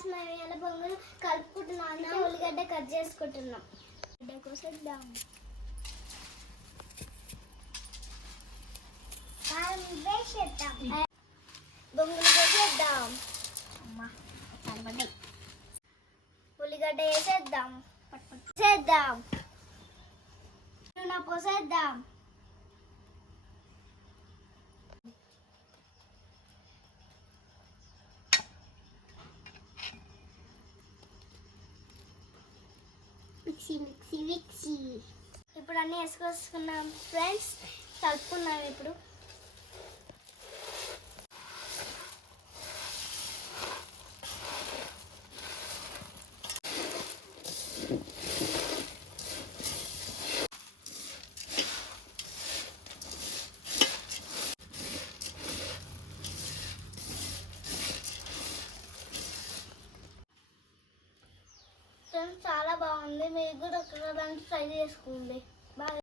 Friends మేము ఇలా బొంగులు కలుపుకుంటున్నాం ఉల్లిగడ్డ కట్ చేసుకుంటున్నాం. కోసేద్దాం కారం వేసేద్దాం బొంగులు కోసేద్దాం ఉల్లిగడ్డ వేసేద్దాం. నూనె పోసేద్దాం. Mixie mixie mixie. ఇప్పుడు అన్నీ వేసుకొస్తున్నాం ఫ్రెండ్స్ కలుపుకున్నాం ఇప్పుడు. చాలా బాగుంది. మీరు కూడా ఒక ట్రై చేసుకోండి. బాయ్